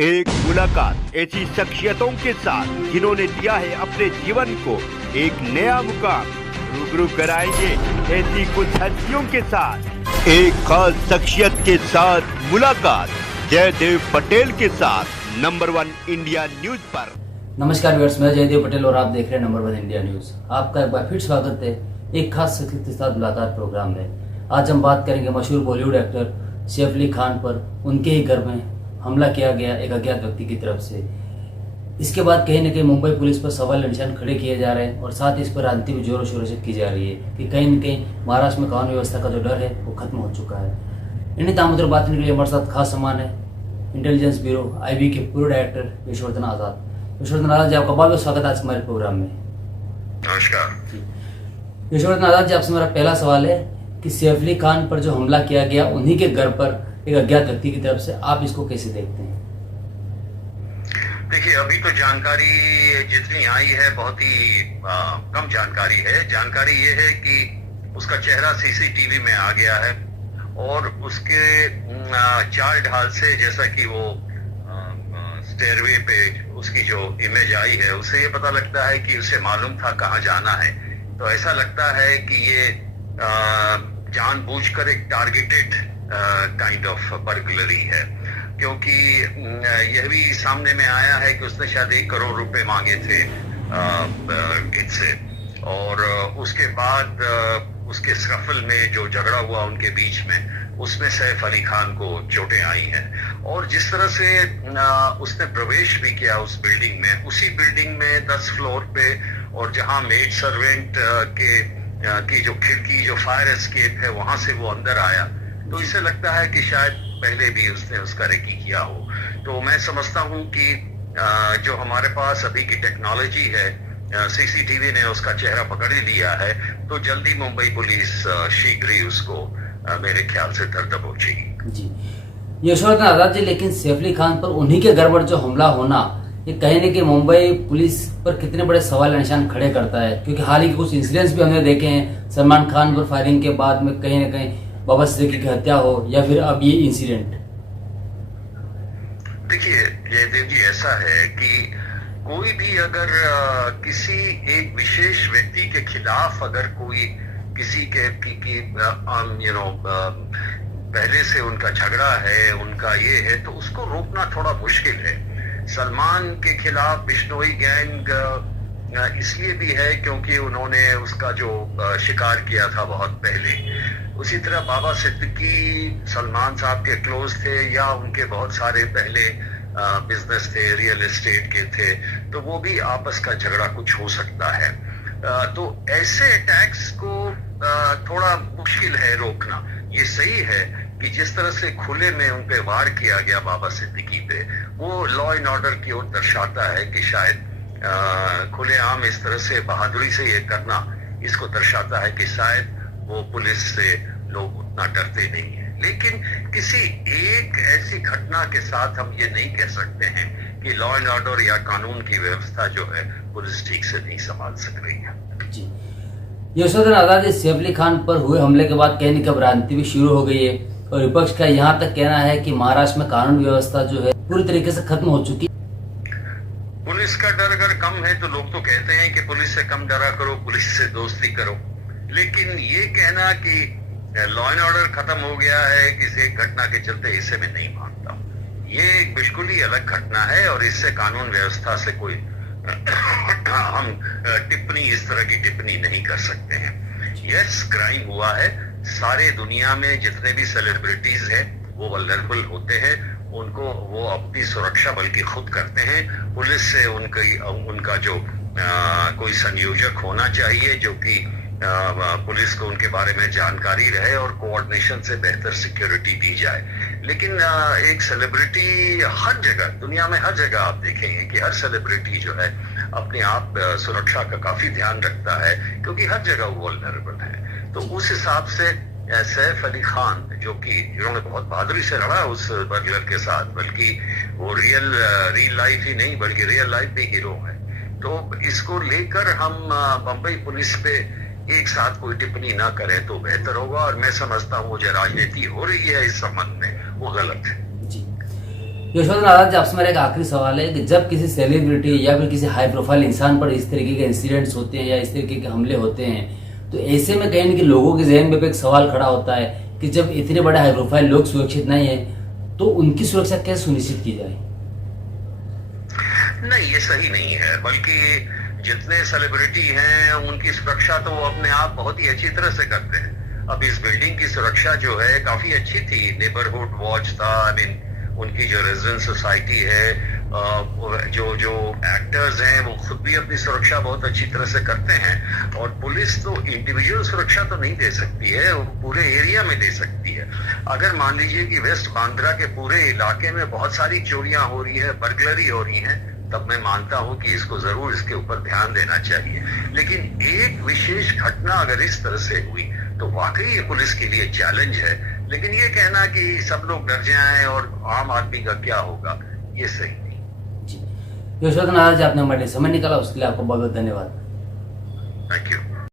एक मुलाकात ऐसी शख्सियतों के साथ जिन्होंने दिया है अपने जीवन को एक नया मुकाम। रूबरू कराएंगे ऐसी कुछ हस्तियों के साथ एक खास शख्सियत के साथ मुलाकात जयदेव पटेल के साथ नंबर 1 इंडिया न्यूज पर। नमस्कार व्यूअर्स, मैं जयदेव पटेल और आप देख रहे हैं नंबर 1 इंडिया न्यूज। आपका एक बार फिर स्वागत है एक खास शख्सियत के साथ मुलाकात प्रोग्राम में। आज हम बात करेंगे मशहूर बॉलीवुड एक्टर सैफ अली खान पर। उनके ही घर में हमला किया गया एक अज्ञात व्यक्ति की तरफ से। इसके बाद कहीं न कहीं मुंबई पुलिस पर सवाल निशान खड़े किए जा रहे हैं और साथ ही इस पर राजनीति भी जोरों शोरों से की जा रही है कि कहीं न कहीं महाराष्ट्र में कानून व्यवस्था का जो डर है वो खत्म हो चुका है। इन्हीं तामुद्र बात करने के लिए हमारे साथ खास सामान है इंटेलिजेंस ब्यूरो IB के पूर्व डायरेक्टर यशवर्धन आजाद। यशवर्धन आजाद जी, आपका बहुत बहुत स्वागत है आज हमारे प्रोग्राम में। नमस्कार। यशवर्धन आजाद जी, आपसे मेरा पहला सवाल है कि सैफ अली खान पर जो हमला किया गया उन्हीं के घर पर एक अज्ञात व्यक्ति की तरफ से, आप इसको कैसे देखते हैं? देखिए, अभी तो जानकारी जितनी आई है बहुत ही कम जानकारी है। जानकारी ये है कि उसका चेहरा CCTV में आ गया है और उसके चाल ढाल से, जैसा कि वो स्टेयरवे पे उसकी जो इमेज आई है, उससे ये पता लगता है कि उसे मालूम था कहाँ जाना है। तो ऐसा लगता है कि ये जानबूझकर एक टारगेटेड काइंड ऑफ बर्गलरी है, क्योंकि यह भी सामने में आया है कि उसने शायद 1 करोड़ रुपए मांगे थे इससे, और उसके बाद उसके स्कफल में जो झगड़ा हुआ उनके बीच में, उसमें सैफ अली खान को चोटें आई हैं। और जिस तरह से उसने प्रवेश भी किया उस बिल्डिंग में, उसी बिल्डिंग में 10 फ्लोर पे, और जहां मेड सर्वेंट की जो खिड़की, जो फायर एस्केप है, वहां से वो अंदर आया, तो इसे लगता है कि शायद पहले भी उसने उसका रेकी किया हो। तो मैं समझता हूं कि जो हमारे पास अभी की टेक्नोलॉजी है, CCTV ने उसका चेहरा पकड़ ही लिया है, तो जल्दी मुंबई पुलिस शीघ्र ही उसको मेरे ख्याल से धर दबोचेगी। जी यशवर्धन आजाद जी, लेकिन सैफ अली खान पर उन्हीं के घर पर जो हमला होना, ये कहीं न कहीं मुंबई पुलिस पर कितने बड़े सवाल निशान खड़े करता है, क्योंकि हाल ही के कुछ इंसिडेंट्स भी हमने देखे हैं। सलमान खान पर फायरिंग के बाद में कहीं न कहीं बाबा सिद्दीकी की हत्या हो, या फिर अब ये इंसिडेंट। देखिए जयदेव जी, ऐसा है कि कोई भी अगर किसी एक विशेष व्यक्ति के खिलाफ अगर कोई किसी के पहले से उनका झगड़ा है, उनका ये है, तो उसको रोकना थोड़ा मुश्किल है। सलमान के खिलाफ बिश्नोई गैंग इसलिए भी है क्योंकि उन्होंने उसका जो शिकार किया था बहुत पहले। उसी तरह बाबा सिद्दीकी सलमान साहब के क्लोज थे, या उनके बहुत सारे पहले बिजनेस थे, रियल एस्टेट के थे, तो वो भी आपस का झगड़ा कुछ हो सकता है। तो ऐसे अटैक्स को थोड़ा मुश्किल है रोकना। ये सही है कि जिस तरह से खुले में उन पे वार किया गया बाबा सिद्दीकी पे, वो लॉ एंड ऑर्डर की ओर दर्शाता है कि शायद खुलेआम इस तरह से बहादुरी से ये करना, इसको दर्शाता है कि शायद वो पुलिस से लोग उतना डरते नहीं है। लेकिन किसी एक ऐसी घटना के साथ हम ये नहीं कह सकते हैं कि लॉ एंड ऑर्डर या कानून की व्यवस्था जो है पुलिस ठीक से नहीं संभाल सक रही है। जी यशवर्धन आजाद जी, सैफ अली खान पर हुए हमले के बाद कहीं न कहीं राजनीति भी शुरू हो गई है और विपक्ष का यहाँ तक कहना है कि महाराष्ट्र में कानून व्यवस्था जो है पूरी तरीके से खत्म हो चुकी है। पुलिस का डर अगर कम है तो लोग तो कहते हैं कि पुलिस से कम डरा करो, पुलिस से दोस्ती करो। लेकिन ये कहना कि लॉ एंड ऑर्डर खत्म हो गया है किसी एक घटना के चलते, इसे मैं नहीं मानता। ये एक बिल्कुल ही अलग घटना है और इससे कानून व्यवस्था से कोई हम टिप्पणी, इस तरह की टिप्पणी नहीं कर सकते हैं। यस, क्राइम हुआ है। सारे दुनिया में जितने भी सेलिब्रिटीज हैं वो वल्नरेबल होते हैं, उनको वो अपनी सुरक्षा बल्कि खुद करते हैं। पुलिस से उनका जो कोई संयोजक होना चाहिए जो कि पुलिस को उनके बारे में जानकारी रहे और कोऑर्डिनेशन से बेहतर सिक्योरिटी दी जाए। लेकिन एक सेलिब्रिटी हर जगह, दुनिया में हर जगह आप देखेंगे कि हर सेलिब्रिटी जो है अपने आप सुरक्षा का काफी ध्यान रखता है, क्योंकि हर जगह वो वल्नरेबल है। तो उस हिसाब से सैफ अली खान, जो कि जिन्होंने बहुत बहादुरी से लड़ा उस बर्गलर के साथ, बल्कि वो रियल लाइफ ही नहीं बल्कि रियल लाइफ भी हीरो है, तो इसको लेकर हम बंबई पुलिस पे एक साथ कोई टिप्पणी ना करें तो बेहतर होगा। और मैं समझता हूँ जो राजनीति हो रही है इस संबंध में वो गलत है। जी यशोधन आजाद जी, आपसे मेरा एक आखिरी सवाल है कि जब किसी सेलिब्रिटी या फिर किसी हाई प्रोफाइल इंसान पर इस तरीके के इंसिडेंट्स होते हैं या इस तरीके के हमले होते हैं, तो ऐसे में कहीं ना कहीं लोगों के जहन में एक सवाल खड़ा होता है कि जब इतने बड़े हाई प्रोफाइल लोग सुरक्षित नहीं है तो उनकी सुरक्षा कैसे सुनिश्चित की जाए? नहीं, ये सही नहीं है, बल्कि जितने सेलिब्रिटी हैं उनकी सुरक्षा तो वो अपने आप बहुत ही अच्छी तरह से करते हैं। अब इस बिल्डिंग की सुरक्षा जो है काफी अच्छी थी, नेबरहुड वॉच था, आई मीन उनकी जो रेजिडेंट सोसाइटी है, जो एक्टर्स हैं वो खुद भी अपनी सुरक्षा बहुत अच्छी तरह से करते हैं। और पुलिस तो इंडिविजुअल सुरक्षा तो नहीं दे सकती है, वो पूरे एरिया में दे सकती है। अगर मान लीजिए कि वेस्ट बांद्रा के पूरे इलाके में बहुत सारी चोरियां हो रही है, बर्गलरी हो रही है, तब मैं मानता हूं कि इसको जरूर इसके ऊपर ध्यान देना चाहिए। लेकिन एक विशेष घटना अगर इस तरह से हुई तो वाकई ये पुलिस के लिए चैलेंज है। लेकिन ये कहना कि सब लोग डर जाएं और आम आदमी का क्या होगा, ये सही नहीं। जी, यशोधन आजाद जी, आपने हमारे लिए समय निकाला, उसके लिए आपको बहुत बहुत धन्यवाद। Thank you.